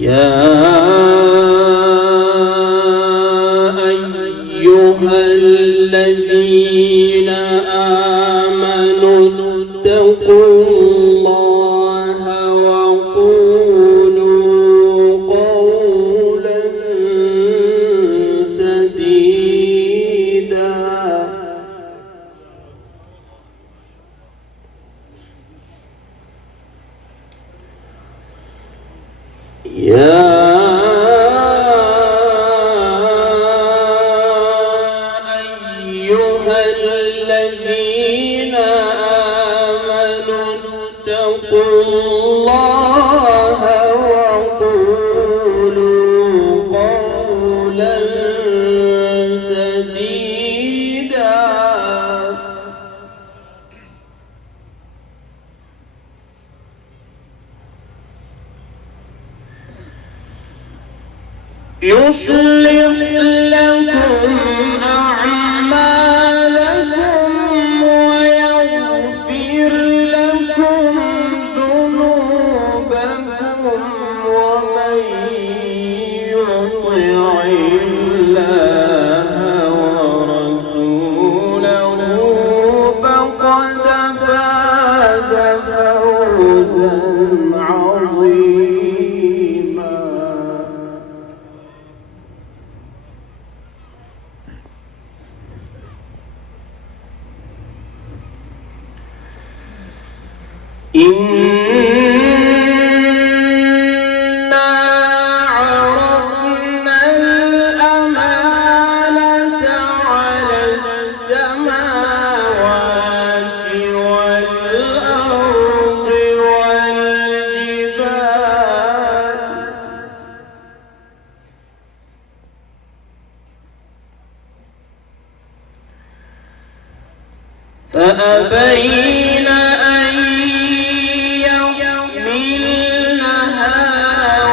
يا أيها الذين آمنوا اتقوا الله وقولوا قولا سديدا يا أيها الذين آمنوا اتقوا الله وقولوا قولا سديدا يصلح لكم أعمالكم ويغفر لكم ذنوبكم ومن يطع الله ورسوله فقد فاز فوزا عظيما. إنا عرضنا الأمانة على السماوات والأرض والجبال فأبين أن يحملنها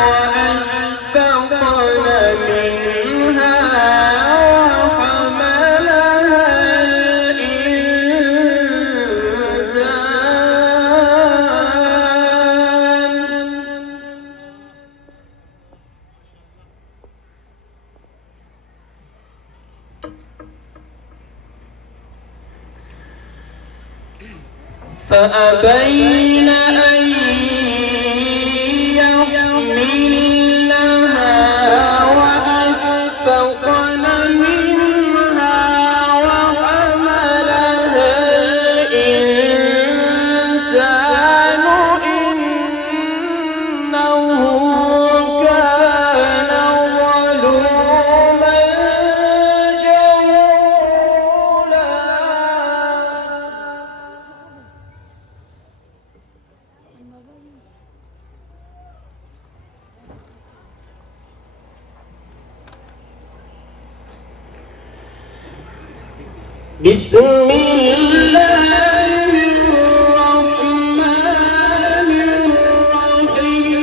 وأشفقن منها وحملها الإنسان فأبين أن يحملنها وأشفقن منها وحملها الإنسان إنه كان ظلوما جهولا. بسم الله الرحمن الرحيم.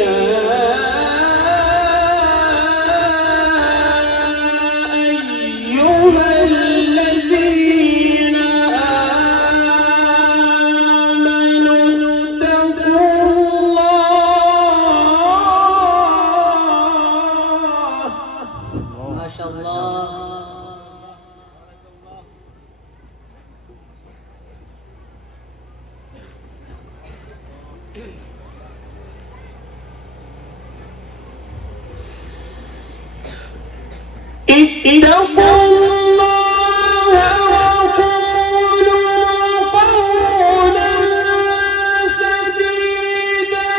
يا أيها الذين آمنوا اتقوا الله. ما شاء الله. اتقوا الله وقولوا قولا سديدا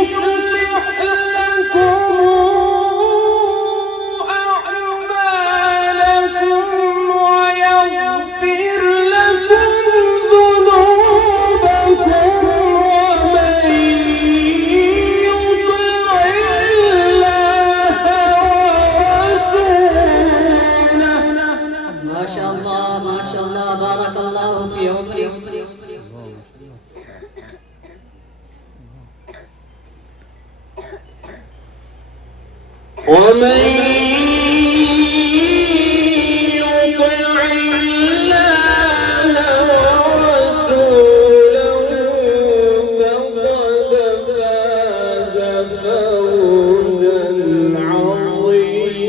يصلح لكم أعمالكم ويغفر لكم ذنوبكم ومن يطع الله ورسوله. ما شاء الله ما شاء الله، بارك الله في عمرك. ومن يطع الله ورسوله فقد فوزا عظيما.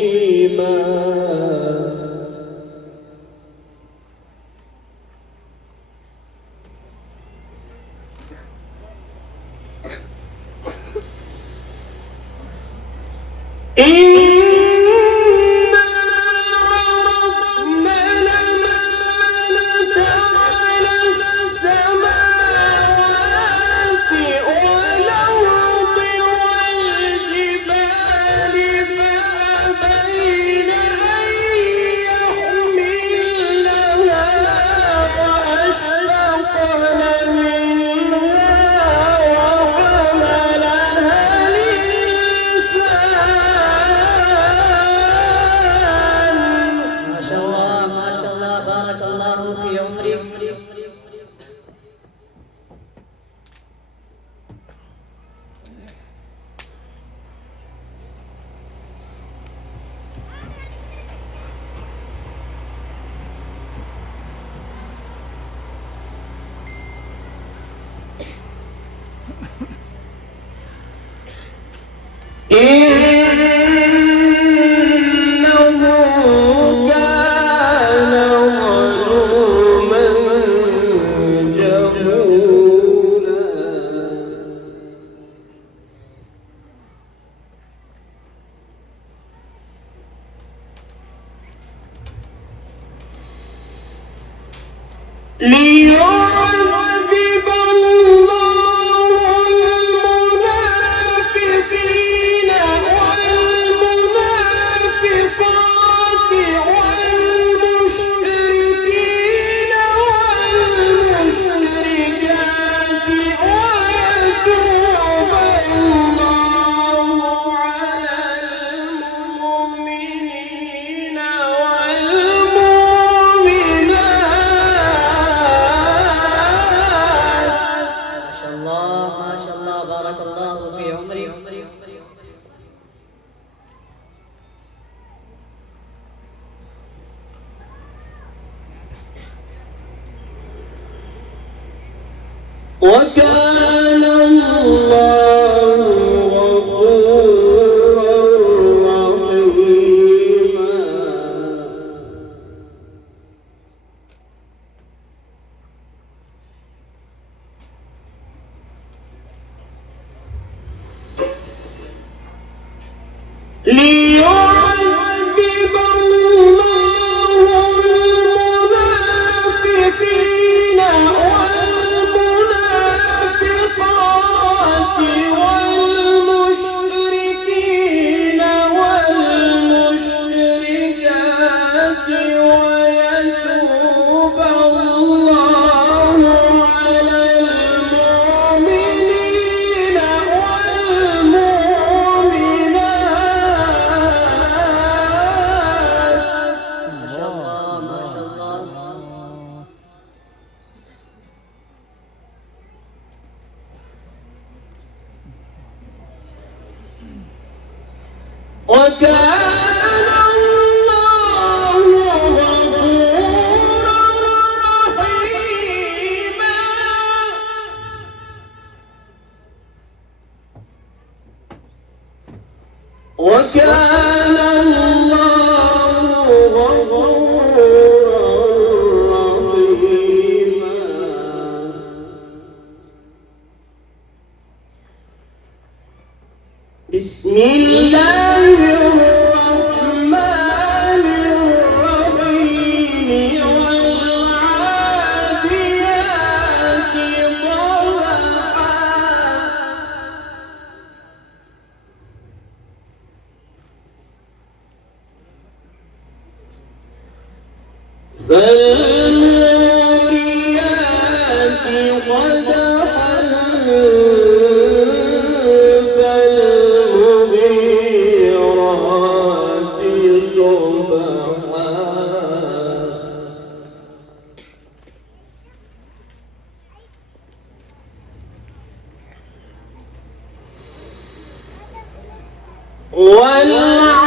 ليعذب الله المنافقين والمنافقات والمشركين والمشركات ويتوب الله على المؤمنين بارك الله في عمري. وكان الله غفورا رحيما. ليعذب الله المنافقين والمنافقات والمشركين والمشركات ويتوب الله على المؤمنين وكان الله غفورا رحيما. وكان الله غفورا رحيما. بسم الله الرحمن الرحيم. والعاديات ضبحا فالموريات قدحا فالمغيرات صبحا والعاديات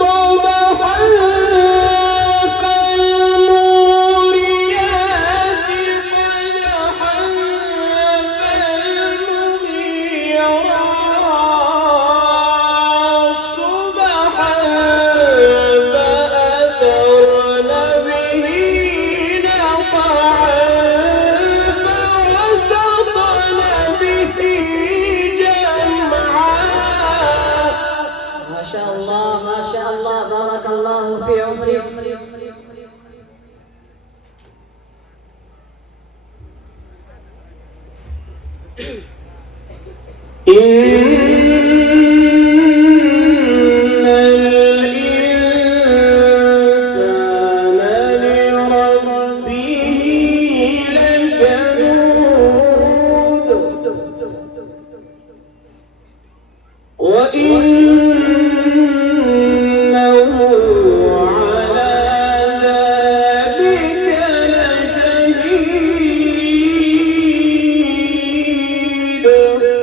ضبحا فالموريات قدحا إن